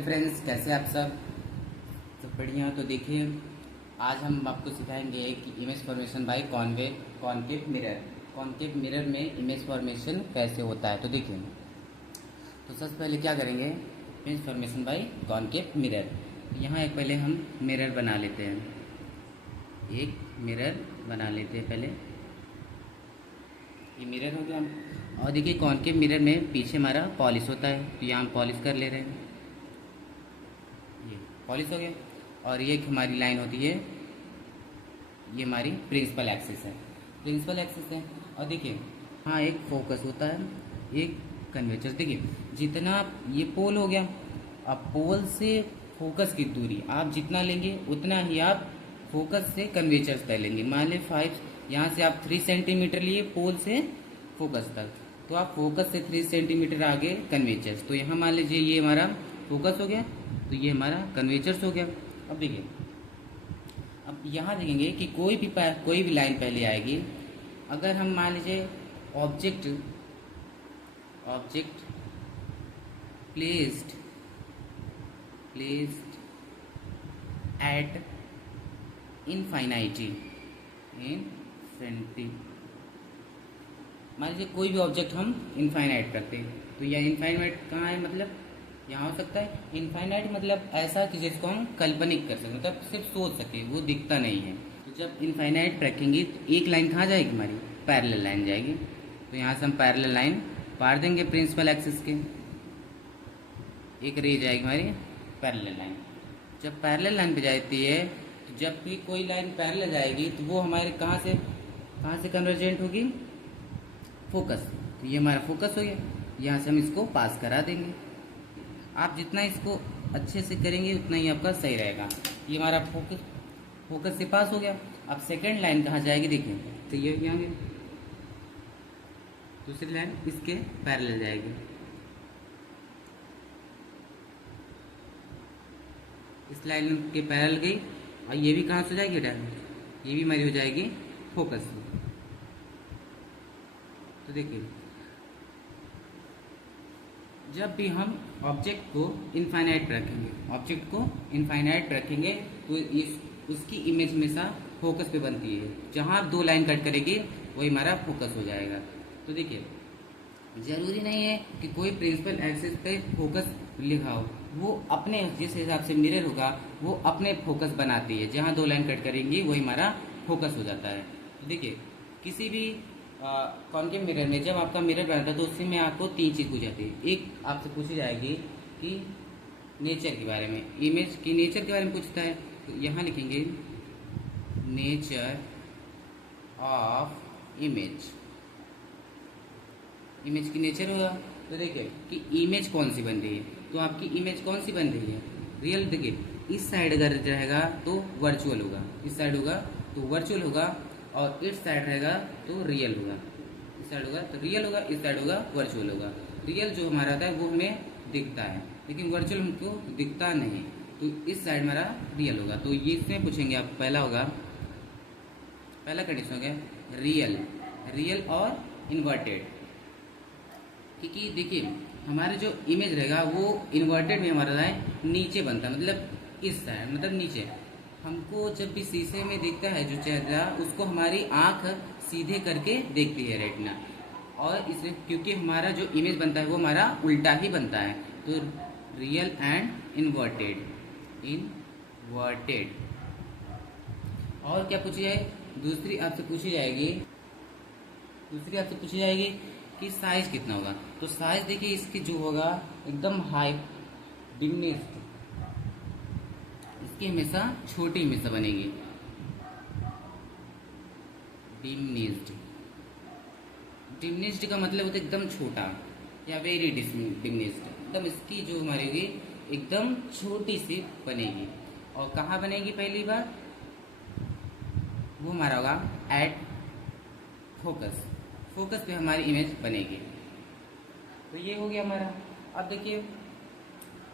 Friends, कैसे आप सब बढ़िया। तो देखिए, आज हम आपको सिखाएंगे कि image formation by concave mirror. Concave mirror में इमेज फॉर्मेशन कैसे होता है। तो देखिए, तो सबसे पहले क्या करेंगे, image formation by concave mirror. यहाँ एक पहले हम मिरर बना लेते हैं, एक मिरर बना लेते हैं पहले। ये मिरर हो गया। और देखिए, कॉन्केव मिरर में पीछे हमारा पॉलिश होता है, तो यहाँ हम पॉलिश कर ले रहे हैं। ये पॉलिश हो गया। और ये एक हमारी लाइन होती है, ये हमारी प्रिंसिपल एक्सिस है, प्रिंसिपल एक्सिस है। और देखिए, हाँ, एक फोकस होता है, एक कन्वर्जन। देखिए, जितना ये पोल हो गया, अब पोल से फोकस की दूरी आप जितना लेंगे उतना ही आप फोकस से कन्वर्जन तय लेंगे। मान लीजिए 5, यहाँ से आप 3 सेंटीमीटर लिए पोल से फोकस तक, तो आप फोकस से 3 सेंटीमीटर आगे कन्वर्जन। तो यहाँ मान लीजिए ये हमारा फोकस हो गया, तो ये हमारा कन्वर्जन हो गया। अब देखिए, अब यहाँ देखेंगे कि कोई भी लाइन पहले आएगी। अगर हम मान लीजिए ऑब्जेक्ट ऑब्जेक्ट प्लेस्ड एट इनफाइनाइटी मान लीजिए कोई भी ऑब्जेक्ट हम इनफाइनाइट करते हैं, तो यह इनफाइनाइट कहाँ है, मतलब यहाँ हो सकता है। इनफाइनाइट मतलब ऐसा कि जिसको हम काल्पनिक कर सकते, मतलब सिर्फ सोच सके, वो दिखता नहीं है। तो जब इनफाइनाइट रखेंगे तो एक लाइन कहाँ जाएगी, हमारी पैरेलल लाइन जाएगी। तो यहाँ से हम पैरेलल लाइन पार देंगे प्रिंसिपल एक्सिस के, एक रे जाएगी हमारी पैरेलल लाइन। जब पैरेलल लाइन पे जाती है, तो जब भी कोई लाइन पैरेलल जाएगी तो वो हमारे कहाँ से कन्वर्जेंट होगी, फोकस। तो ये हमारा फोकस हो गया, यहाँ से हम इसको पास करा देंगे। आप जितना इसको अच्छे से करेंगे उतना ही आपका सही रहेगा। ये हमारा फोकस से पास हो गया। अब सेकंड लाइन कहाँ जाएगी, देखिए, तो ये यहाँ गई, दूसरी लाइन इसके पैरेलल जाएगी। इस लाइन के पैरेलल गई, और ये भी कहाँ से जाएगी डायरेक्ट, ये भी हमारी हो जाएगी फोकस से। तो देखिए, जब भी हम ऑब्जेक्ट को इनफाइनाइट रखेंगे तो उसकी इमेज हमेशा फोकस पे बनती है। जहाँ दो लाइन कट करेगी वही हमारा फोकस हो जाएगा। तो देखिए, जरूरी नहीं है कि कोई प्रिंसिपल एक्सिस पे फोकस लिखा हो, वो अपने जिस हिसाब से मिरर होगा वो अपने फोकस बनाती है। जहाँ दो लाइन कट करेंगी वही हमारा फोकस हो जाता है। तो देखिए, किसी भी कॉन्केव मिरर में जब आपका मिरर बनता है तो उसमें आपको 3 चीज़ पूछी जाती है। एक आपसे पूछी जाएगी कि नेचर के बारे में, इमेज की नेचर के बारे में पूछता है। तो यहाँ लिखेंगे नेचर ऑफ इमेज की नेचर होगा। तो देखिए कि इमेज कौन सी बन रही है, तो आपकी इमेज कौन सी बन रही है, रियल। देखिए, इस साइड अगर रहेगा तो वर्चुअल होगा, इस साइड होगा तो वर्चुअल होगा, और इस साइड रहेगा तो रियल होगा। इस साइड होगा तो रियल होगा, इस साइड होगा वर्चुअल होगा। रियल जो हमारा आता है वो हमें दिखता है, लेकिन वर्चुअल हमको दिखता नहीं, तो इस साइड हमारा रियल होगा। तो ये इसमें पूछेंगे आप, पहला कंडीशन हो गया रियल और इन्वर्टेड। क्योंकि देखिए, हमारा जो इमेज रहेगा वो इन्वर्टेड में हमारा नीचे बनता है, मतलब इस साइड, मतलब नीचे। हमको जब भी शीशे में दिखता है जो चेहरा, उसको हमारी आंख सीधे करके देखती है, रेटिना। और इसमें क्योंकि हमारा जो इमेज बनता है वो हमारा उल्टा ही बनता है, तो रियल एंड इन्वर्टेड। और क्या पूछी जाए, दूसरी आपसे पूछी जाएगी कि साइज कितना होगा। तो साइज देखिए, इसकी जो होगा एकदम हाई डिमिनिश्ड, इसकी हमेशा छोटी हमेशा बनेगी, डिमिनिश्ड का मतलब होता है एकदम छोटा या वेरी डिमिनिश्ड। एकदम इसकी जो हमारी होगी एकदम छोटी सी बनेगी। और कहाँ बनेगी, पहली बार वो हमारा होगा एट फोकस पे हमारी इमेज बनेगी। तो ये हो गया हमारा। अब देखिए,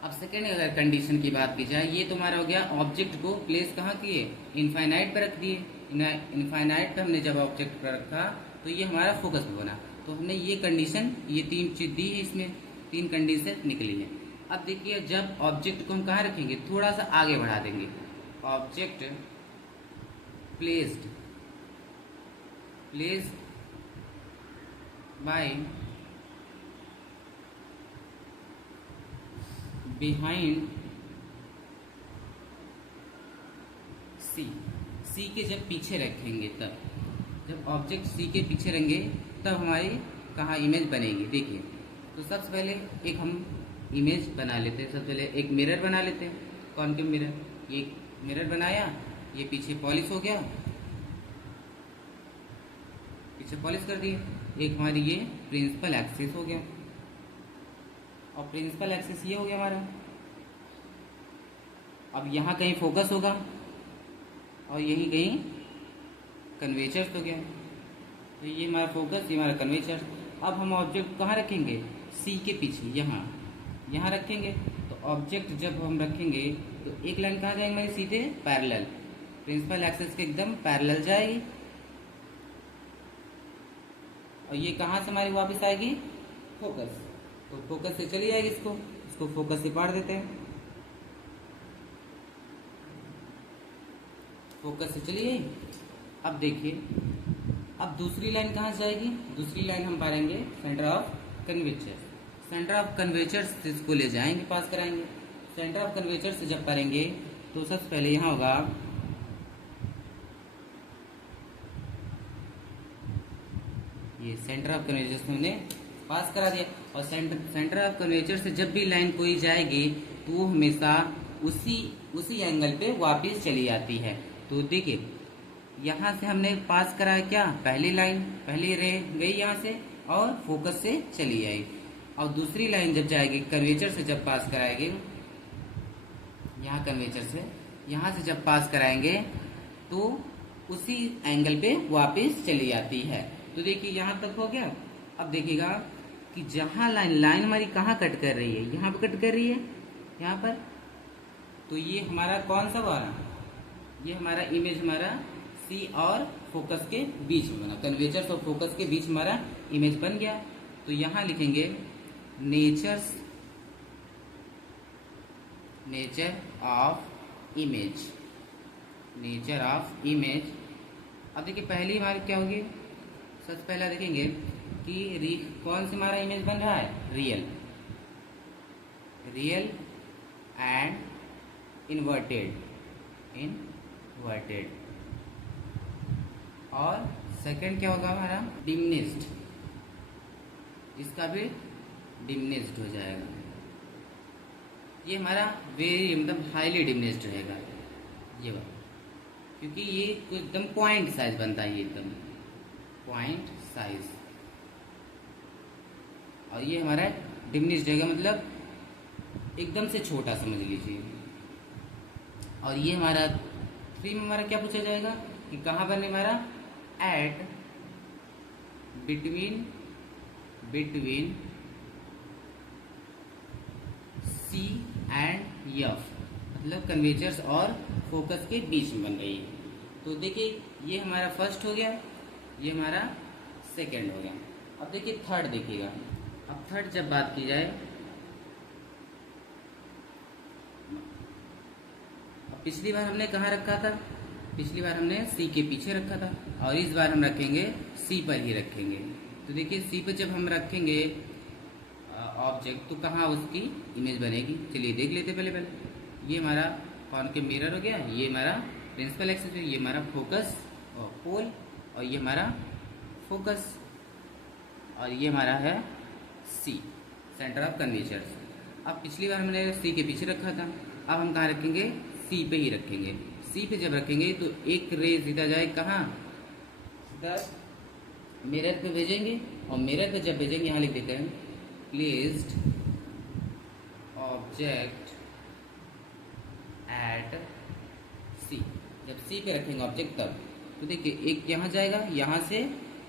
अब सेकेंड अगर कंडीशन की बात की जाए, ये तो हमारा हो गया ऑब्जेक्ट को प्लेस कहाँ किए, इनफाइनाइट पर रख दिए। इनफाइनाइट पर हमने जब ऑब्जेक्ट पर रखा तो ये हमारा फोकस पे बना। तो हमने ये कंडीशन, ये 3 चीज दी है, इसमें 3 कंडीशन निकली है। अब देखिए जब ऑब्जेक्ट को हम कहाँ रखेंगे, थोड़ा सा आगे बढ़ा देंगे। Object placed placed by behind C, C के जब पीछे रखेंगे तब, जब ऑब्जेक्ट सी के पीछे रहेंगे तब हमारी कहाँ इमेज बनेगी। देखिए तो सबसे पहले एक हम इमेज बना लेते हैं। सबसे पहले एक मिरर बना लेते हैं, कॉनकेव मिरर। ये मिरर बनाया, ये पीछे पॉलिश हो गया, पीछे पॉलिश कर दिए। एक हमारी ये प्रिंसिपल एक्सिस हो गया, और प्रिंसिपल एक्सिस ये हो गया हमारा। अब यहाँ कहीं फोकस होगा और यहीं कहीं कन्वेचर्स हो गया। तो ये हमारा फोकस, ये हमारा कन्वेचर। अब हम ऑब्जेक्ट कहाँ रखेंगे, सी के पीछे, यहाँ रखेंगे। तो ऑब्जेक्ट जब हम रखेंगे तो एक लाइन कहाँ जाएगी हमारी, सीधे पैरेलल, प्रिंसिपल एक्सिस के एकदम पैरेलल जाएगी। और ये कहाँ से हमारी वापस आएगी, फोकस। तो फोकस से चली जाएगी, इसको फोकस से पार देते हैं। फोकस से चली गई। अब देखिए अब दूसरी लाइन कहाँ से जाएगी, दूसरी लाइन हम पाएंगे सेंटर ऑफ कन्वेचर। सेंटर ऑफ कन्वेचर से इसको ले जाएंगे, पास कराएंगे। सेंटर ऑफ कन्वेचर से जब पाएंगे तो सबसे पहले यहाँ होगा ये सेंटर ऑफ कन्वेचर से हमने पास करा दिया। और सेंटर ऑफ कन्वेचर से जब भी लाइन कोई जाएगी तो वो हमेशा उसी एंगल पे वापस चली जाती है। तो देखिए यहाँ से हमने पास करा क्या, पहली लाइन पहली रे गई यहाँ से और फोकस से चली आई। और दूसरी लाइन जब जाएगी कर्वेचर से जब पास कराएंगे, यहाँ कर्वेचर से यहाँ से जब पास कराएंगे तो उसी एंगल पे वापस चली जाती है। तो देखिए यहाँ तक हो गया। अब देखिएगा कि जहाँ लाइन हमारी कहाँ कट कर रही है, यहाँ पर कट कर रही है, यहाँ पर। तो ये हमारा कौन सा वाला, ये हमारा इमेज हमारा सी और फोकस के बीच में बना, कन्वेचर और फोकस के बीच हमारा इमेज बन गया। तो यहाँ लिखेंगे nature of image, nature of image. अब देखिए पहली हमारी क्या होगी, सबसे पहला देखेंगे कि कौन सा हमारा इमेज बन रहा है, रियल एंड इन्वर्टेड। और सेकंड क्या होगा हमारा, डिमिनिश्ड, इसका भी डिमिनिश्ड हो जाएगा। ये हमारा वेरी मतलब हाईली डिमिनिश्ड रहेगा ये वाला, क्योंकि ये एकदम पॉइंट साइज बनता है, ये एकदम पॉइंट साइज। और ये हमारा डिमिनिश्ड रहेगा, मतलब एकदम से छोटा समझ लीजिए। और ये हमारा 3 में हमारा क्या पूछा जाएगा कि कहाँ पर हमारा at between C and F, मतलब कन्वेचर्स और फोकस के बीच में बन रही है। तो देखिए ये हमारा फर्स्ट हो गया, ये हमारा सेकंड हो गया। अब देखिए थर्ड देखिएगा। अब थर्ड जब बात की जाए, पिछली बार हमने कहाँ रखा था, पिछली बार हमने सी के पीछे रखा था, और इस बार हम रखेंगे सी पर ही रखेंगे। तो देखिए सी पर जब हम रखेंगे ऑब्जेक्ट तो कहाँ उसकी इमेज बनेगी, चलिए देख लेते पहले। ये हमारा कॉनकेव मिरर हो गया, ये हमारा प्रिंसिपल एक्सिस, ये हमारा फोकस और पोल, और ये हमारा फोकस, और ये हमारा है सी, सेंटर ऑफ कन्वेचर्स। अब पिछली बार हमने सी के पीछे रखा था, अब हम कहाँ रखेंगे, सी पे ही रखेंगे। सी पे जब रखेंगे तो एक रे सीधा जाए कहाँ, सीधा मिरर पे भेजेंगे, और मिरर पे जब भेजेंगे यहाँ लिख देते हैं प्लेस्ड ऑब्जेक्ट एट सी। जब सी पे रखेंगे ऑब्जेक्ट तब, तो देखिए एक यहाँ जाएगा, यहाँ से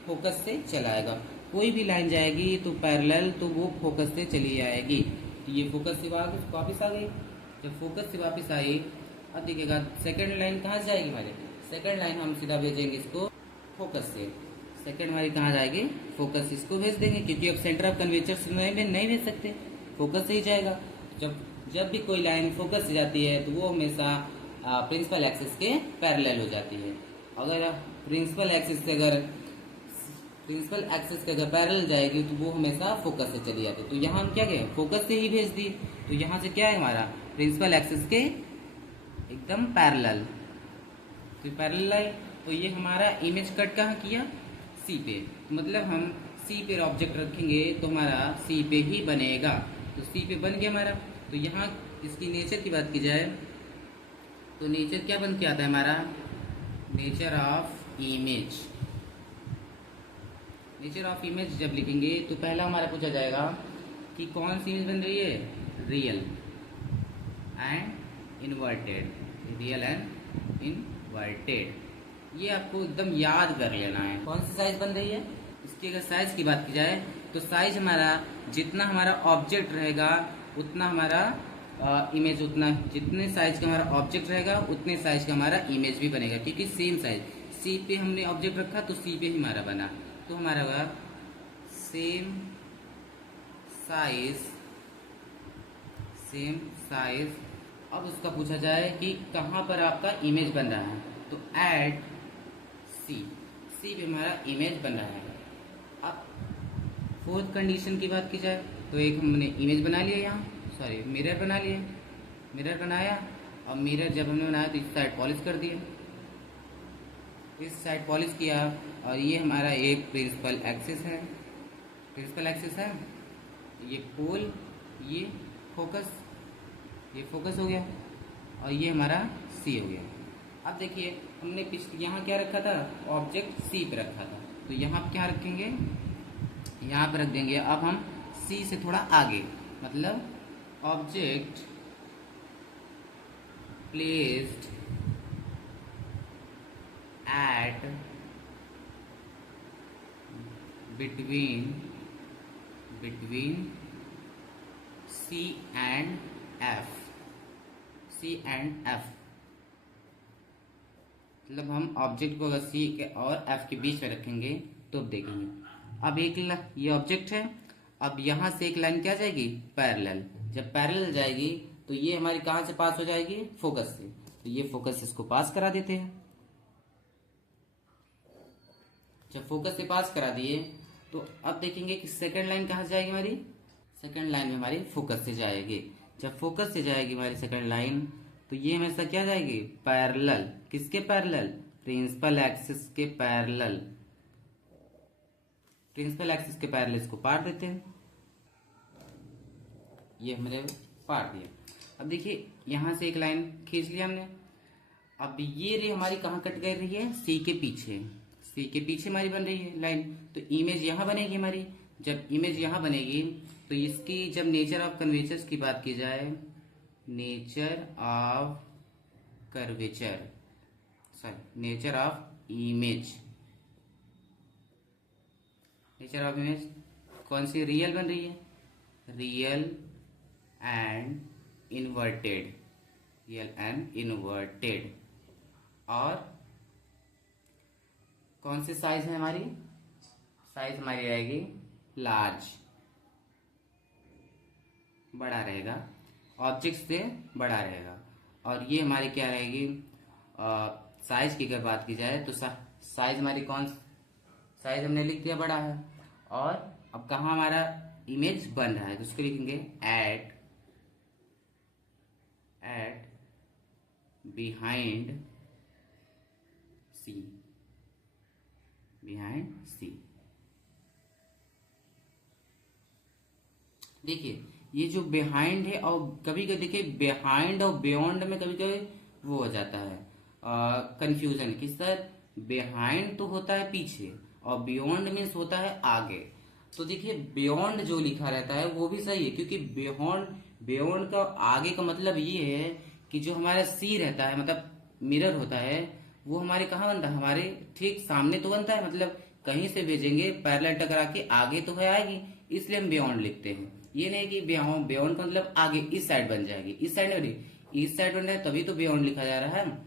फोकस से चलाएगा। कोई भी लाइन जाएगी तो पैरेलल, तो वो फोकस से चली आएगी। तो ये फोकस से वापस आ गई। जब फोकस से वापस आई, अब देखिएगा सेकंड लाइन कहाँ से जाएगी हमारे, सेकंड लाइन हम सीधा भेजेंगे इसको फोकस से। सेकंड हमारी कहाँ जाएगी, फोकस, इसको भेज देंगे, क्योंकि अब सेंटर ऑफ कन्वेचर से नहीं भेज सकते, फोकस से ही जाएगा। जब जब भी कोई लाइन फोकस से जाती है तो वो हमेशा प्रिंसिपल एक्सिस के पैरेलल हो जाती है। अगर प्रिंसिपल एक्सिस से अगर पैरेलल जाएगी तो वो हमेशा फोकस से चली जाती है। तो यहाँ हम क्या कहें, फोकस से ही भेज दी। तो यहाँ से क्या है हमारा प्रिंसिपल एक्सिस के एकदम पैरेलल, तो पैरेलल है। तो ये हमारा इमेज कट कहाँ किया, सी पे। मतलब हम सी पे ऑब्जेक्ट रखेंगे तो हमारा सी पे ही बनेगा। तो सी पे बन गया हमारा। तो यहाँ इसकी नेचर की बात की जाए तो नेचर क्या बन के आता है हमारा, nature of image. Nature of image जब लिखेंगे तो पहला हमारा पूछा जाएगा कि कौन सी इमेज बन रही है, real and inverted, real and inverted. ये आपको एकदम याद कर लेना है। कौन सी साइज बन रही है, इसकी अगर साइज की बात की जाए तो साइज हमारा जितना हमारा ऑब्जेक्ट रहेगा उतना हमारा इमेज, उतना जितने साइज का हमारा ऑब्जेक्ट रहेगा उतने साइज का हमारा इमेज भी बनेगा, क्योंकि सेम साइज सी पे हमने ऑब्जेक्ट रखा तो सी पे ही हमारा बना। तो हमारा होगा सेम साइज, सेम साइज। अब उसका पूछा जाए कि कहाँ पर आपका इमेज बन रहा है, तो एट सी, सी पे हमारा इमेज बन रहा है। अब फोर्थ कंडीशन की बात की जाए तो एक हमने इमेज बना लिया, यहाँ सॉरी मिरर बना लिया, मिरर बनाया। और मिरर जब हमने बनाया तो इस साइड पॉलिश कर दिया, इस साइड पॉलिश किया। और ये हमारा एक प्रिंसिपल एक्सिस है, प्रिंसिपल एक्सिस है। ये पोल, ये फोकस, ये फोकस हो गया और ये हमारा सी हो गया। अब देखिए हमने यहाँ क्या रखा था, ऑब्जेक्ट सी पे रखा था। तो यहाँ क्या रखेंगे, यहाँ पे रख देंगे। अब हम सी से थोड़ा आगे, मतलब object placed at between C and F, C and F। मतलब हम ऑब्जेक्ट को अगर C के और F के बीच में रखेंगे तो देखेंगे। अब एक ये ऑब्जेक्ट है, अब यहाँ से एक लाइन क्या जाएगी, पैरेलल। जब पैरेलल जाएगी तो ये हमारी कहाँ से पास हो जाएगी, फोकस से। तो ये फोकस इसको पास करा देते हैं। जब फोकस से पास करा दिए तो अब देखेंगे कि सेकंड लाइन कहाँ जाएगी हमारी, सेकंड लाइन में हमारी फोकस से जाएगी। जब फोकस से जाएगी हमारी सेकंड लाइन तो ये हमेशा क्या जाएगी, पैरेलल। किसके पैरेलल, प्रिंसिपल एक्सिस के पैरेलल। प्रिंसिपल एक्सिस के पैरेलल इसको पार देते हैं, ये हमने पार दिया। अब देखिए यहाँ से एक लाइन खींच लिया हमने। अब ये रे हमारी कहाँ कट गई रही है, सी के पीछे, सी के पीछे हमारी बन रही है लाइन। तो इमेज यहाँ बनेगी हमारी। जब इमेज यहाँ बनेगी तो इसकी जब नेचर ऑफ कर्वेचर की बात की जाए, nature of curvature, sorry nature of image, nature of image कौन सी, रियल बन रही है, real and inverted, real and inverted. और कौन सी साइज है हमारी, साइज हमारी रहेगी लार्ज, बड़ा रहेगा, ऑब्जेक्ट से बड़ा रहेगा। और ये हमारी क्या रहेगी, साइज की अगर बात की जाए तो साइज हमारी कौन, साइज हमने लिख दिया बड़ा है। और अब कहाँ हमारा इमेज बन रहा है तो उसको लिखेंगे एट बिहाइंड सी, बिहाइंड सी। देखिए ये जो बिहाइंड है, और कभी कभी देखिए बिहाइंड और बियॉन्ड में कभी कभी वो हो जाता है कंफ्यूजन। किस तरह, बिहाइंड तो होता है पीछे और बियॉन्ड मीन्स होता है आगे। तो देखिए बियॉन्ड जो लिखा रहता है वो भी सही है, क्योंकि बियॉन्ड का आगे का मतलब ये है कि जो हमारा सी रहता है, मतलब मिरर होता है, वो हमारे कहाँ बनता है, हमारे ठीक सामने तो बनता है। मतलब कहीं से भेजेंगे पैरेलल टकरा के आगे तो है आएगी, इसलिए हम बियॉन्ड लिखते हैं। ये नहीं कि बियॉन्ड का मतलब आगे इस साइड बन जाएगी, इस साइड नहीं, इस साइड बन रहा है तभी तो बियॉन्ड लिखा जा रहा है,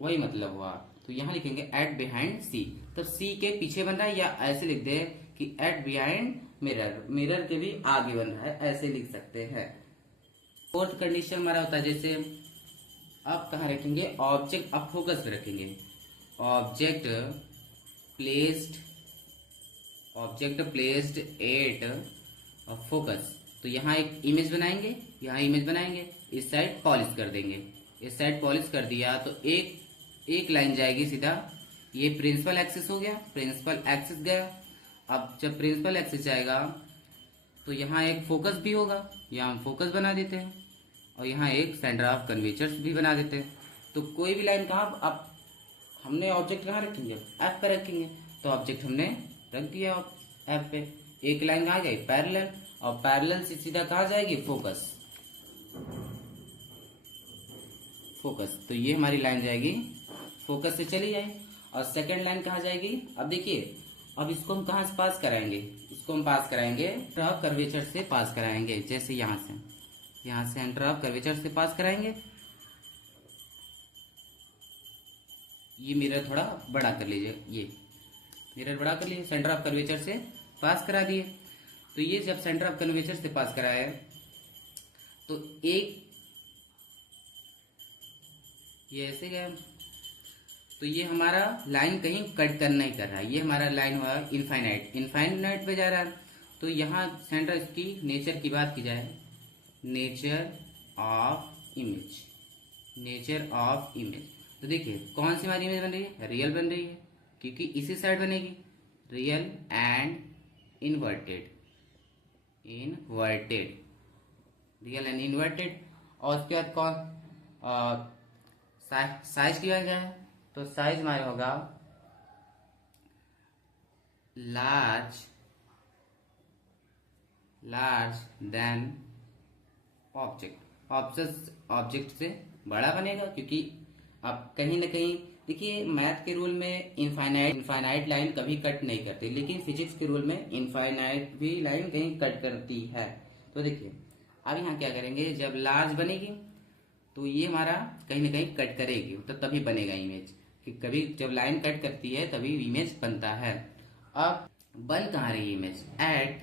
वही मतलब हुआ। तो यहाँ लिखेंगे एट बिहाइंड सी, तब सी के पीछे बन रहा है, या ऐसे लिख दे कि एट बिहाइंड मिरर, मिरर के भी आगे बन रहा है, ऐसे लिख सकते हैं। फोर्थ कंडीशन हमारा होता है, जैसे अब कहाँ रखेंगे ऑब्जेक्ट, अब फोकस पे रखेंगे। Object placed, object placed at focus, तो यहाँ एक इमेज बनाएंगे, यहाँ इमेज बनाएंगे, इस साइड पॉलिश कर देंगे। इस साइड पॉलिश कर दिया तो एक लाइन जाएगी सीधा, ये प्रिंसिपल एक्सिस हो गया, प्रिंसिपल एक्सिस गया। अब जब प्रिंसिपल एक्सिस जाएगा तो यहाँ एक फोकस भी होगा, यहाँ हम फोकस बना देते हैं, और यहाँ एक सेंटर ऑफ कर्वेचर्स भी बना देते हैं। तो कोई भी लाइन कहाँ, अब हमने ऑब्जेक्ट कहाँ रखेंगे, एफ पे रखेंगे, तो ऑब्जेक्ट हमने रख दिया एफ पे। एक लाइन कहाँ गई पैरेलल, और पैरेलल से सीधा कहाँ जाएगी फोकस, फोकस, तो ये हमारी लाइन जाएगी फोकस से चली जाए। और सेकंड लाइन कहाँ जाएगी, अब देखिए, अब इसको हम कहाँ से पास कराएंगे, इसको हम पास कराएंगे ऑफ कर्वेचर से पास कराएंगे, जैसे यहाँ से सेंटर ऑफ कर्वेचर से पास कराएंगे। ये मिरर थोड़ा बड़ा कर लीजिए, ये मिरर बड़ा कर लीजिए, सेंटर ऑफ कर्वेचर से पास करा दिए। तो ये जब सेंटर ऑफ कर्वेचर से पास कराया तो एक ये ऐसे गया, तो ये हमारा लाइन कहीं कट कर नहीं कर रहा है, ये हमारा लाइन हुआ इनफाइनाइट पे जा रहा है। तो यहाँ सेंटर इसकी नेचर की बात की जाए, nature of image, nature of image, तो देखिए कौन सी हमारी इमेज बन रही है, रियल बन रही है, क्योंकि इसी साइड बनेगी, real and inverted, real and inverted. और उसके बाद कौन साइज की बात जाए तो साइज हमारे होगा लार्ज देन ऑब्जेक्ट से बड़ा बनेगा, क्योंकि अब कहीं ना कहीं देखिए मैथ के रूल में इनफाइनाइट लाइन कभी कट नहीं करती, लेकिन फिजिक्स के रूल में इनफाइनाइट भी लाइन कहीं कट करती है। तो देखिए अब यहाँ क्या करेंगे, जब लार्ज बनेगी तो ये हमारा कहीं ना कहीं कट करेगी, तो तभी बनेगा इमेज, कि कभी जब लाइन कट करती है तभी इमेज बनता है। अब बन कहाँ रही इमेज, एट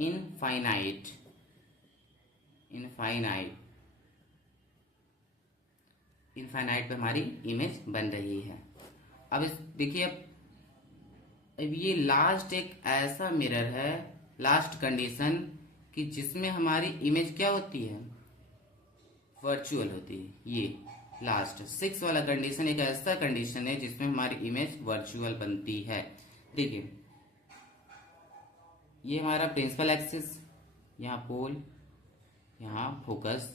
इनफाइनाइट पे हमारी इमेज बन रही है। अब इस देखिए, अब ये लास्ट एक ऐसा मिरर है, लास्ट कंडीशन, कि जिसमें हमारी इमेज क्या होती है, वर्चुअल होती है। ये लास्ट 6 वाला कंडीशन एक ऐसा कंडीशन है जिसमें हमारी इमेज वर्चुअल बनती है। देखिए ये हमारा प्रिंसिपल एक्सिस, यहाँ पोल, यहाँ फोकस,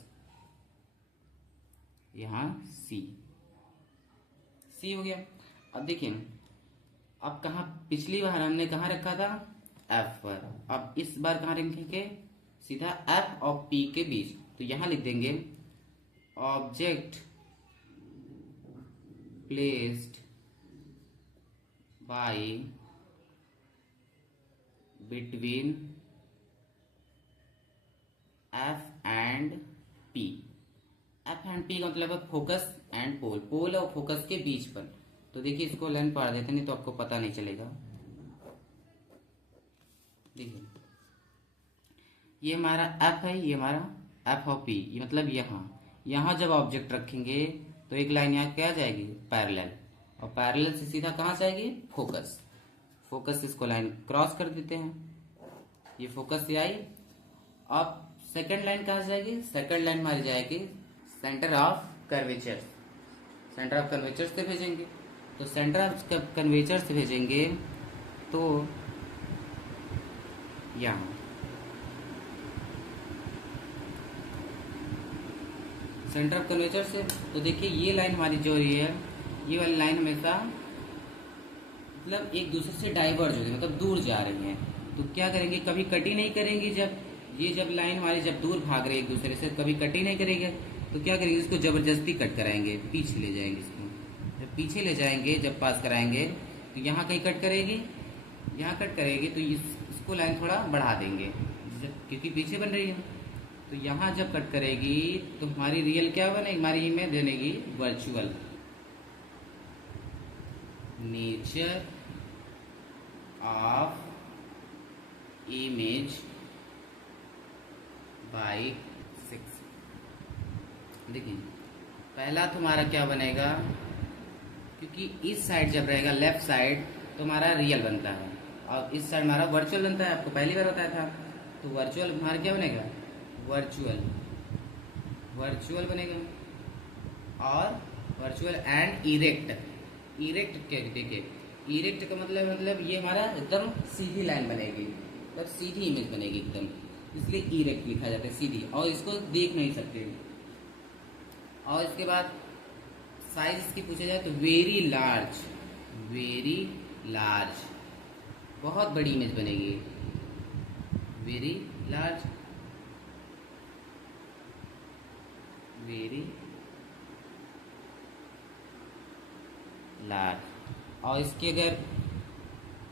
यहाँ सी हो गया। अब देखिए, अब कहाँ पिछली बार हमने कहाँ रखा था, एफ पर, अब इस बार कहाँ रखेंगे, सीधा एफ और पी के बीच। तो यहाँ लिख देंगे object placed bye between F and P. F and P का मतलब है फोकस एंड पोल, पोल और फोकस के बीच पर। तो देखिए इसको लाइन पढ़ देते, नहीं तो आपको पता नहीं चलेगा। देखिए ये हमारा एफ है, ये हमारा एफ और पी, ये मतलब यहाँ जब ऑब्जेक्ट रखेंगे तो एक लाइन यहाँ क्या जाएगी, पैरेलल, और पैरेलल से सीधा कहाँ जाएगी, फोकस इसको लाइन क्रॉस कर देते हैं, ये फोकस से आई। अब सेकंड लाइन कहाँ जाएगी, सेकंड लाइन हमारी जाएगी सेंटर ऑफ कर्वेचर, से भेजेंगे। तो सेंटर ऑफ कर्वेचर से भेजेंगे तो यहाँ सेंटर ऑफ कर्वेचर से, तो देखिए ये लाइन हमारी जो रही है, ये वाली लाइन हमेशा मतलब एक दूसरे से डाइवर्ज हो रही है, मतलब दूर जा रही है। तो क्या करेंगे, कभी कट ही नहीं करेंगे। जब लाइन हमारी जब दूर भाग रही है एक दूसरे से, कभी कट ही नहीं करेंगे। तो क्या करेंगे, इसको जबरदस्ती कट कराएंगे, पीछे ले जाएंगे इसको। जब पीछे ले जाएंगे, जब पास कराएंगे तो यहाँ कहीं कट करेगी, तो इसको लाइन थोड़ा बढ़ा देंगे, क्योंकि पीछे बन रही है। तो यहाँ जब कट करेगी तो हमारी रियल क्या बनेगी, हमारी इमेज बनेगी virtual, nature of image by देखिए पहला तुम्हारा क्या बनेगा, क्योंकि इस साइड जब रहेगा लेफ्ट साइड तो हमारा रियल बनता है और इस साइड हमारा वर्चुअल बनता है, आपको पहली बार बताया था। तो वर्चुअल हमारा क्या बनेगा, वर्चुअल, वर्चुअल बनेगा। और वर्चुअल एंड इरेक्ट, इरेक्ट क्या देखिए, इरेक्ट का मतलब ये हमारा एकदम सीधी लाइन बनेगी, मतलब सीधी इमेज बनेगी एकदम, इसलिए इरेक्ट लिखा जाता है सीधी, और इसको देख नहीं सकते। और इसके बाद साइज इसकी पूछा जाए तो वेरी लार्ज, वेरी लार्ज, बहुत बड़ी इमेज बनेगी, वेरी लार्ज, वेरी लार्ज। और इसकी अगर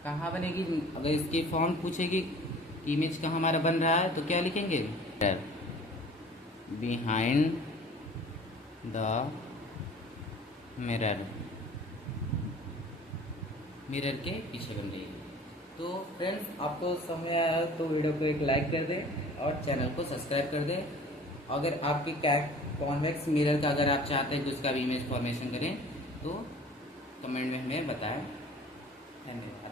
कहाँ बनेगी, अगर इसकी फॉर्म पूछेगी कि इमेज कहाँ हमारा बन रहा है तो क्या लिखेंगे, बिहाइंड द मिरर, मिरर के पीछे बन रही है। तो फ्रेंड्स आपको समझ आया तो वीडियो को एक लाइक कर दें और चैनल को सब्सक्राइब कर दें। अगर आपके कॉन्वेक्स मिरर का अगर आप चाहते हैं कि उसका भी इमेज फॉर्मेशन करें तो कमेंट में हमें बताएं। धन्यवाद।